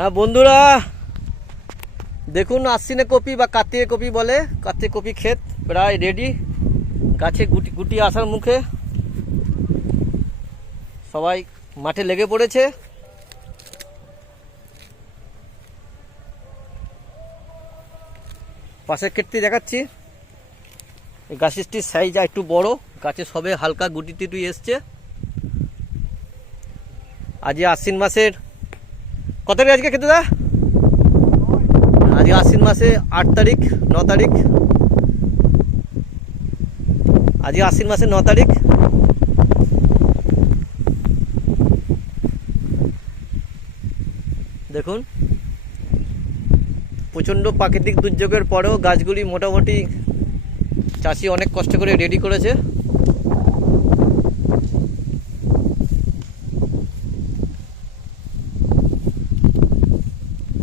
হ্যাঁ বন্ধুরা, দেখুন আশ্বিনে কপি বা কার্তিকে কপি বলে, কার্তিক কপি ক্ষেত প্রায় রেডি গাছে গুটি গুটি আসার মুখে সবাই মাঠে লেগে পড়েছে। পাশের ক্ষেত্রে দেখাচ্ছি। এই গাছটির সাইজ একটু বড়, গাছে সবে হালকা গুটি টুটি এসছে আজকে আশ্বিন মাসের কত তারিখ আজকে খেতে দা? আজকে আশ্বিন মাসে আট তারিখ, ন তারিখ। আজকে আশ্বিন মাসে ন তারিখ। দেখুন, প্রচণ্ড প্রাকৃতিক দুর্যোগের পরেও গাছগুলি মোটামুটি চাষি অনেক কষ্ট করে রেডি করেছে।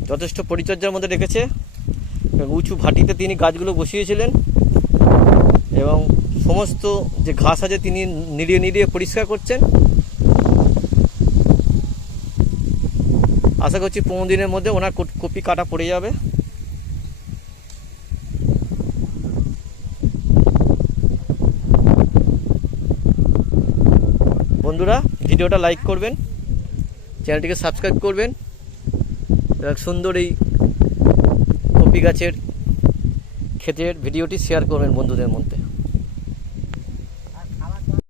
যথেষ্ট পরিচর্যার মধ্যে রেখেছে উঁচু ভাটিতে তিনি গাছগুলো বসিয়েছিলেন এবং সমস্ত যে ঘাস আছে তিনি নিড়িয়ে নিড়িয়ে পরিষ্কার করছেন। আশা করছি পনেরো দিনের মধ্যে ওনার কপ- কাটা পড়ে যাবে। বন্ধুরা, ভিডিওটা লাইক করবেন, চ্যানেলটিকে সাবস্ক্রাইব করবেন। এবং সুন্দর এই কপি গাছের ক্ষেতের ভিডিওটি শেয়ার করবেন বন্ধুদের মধ্যে।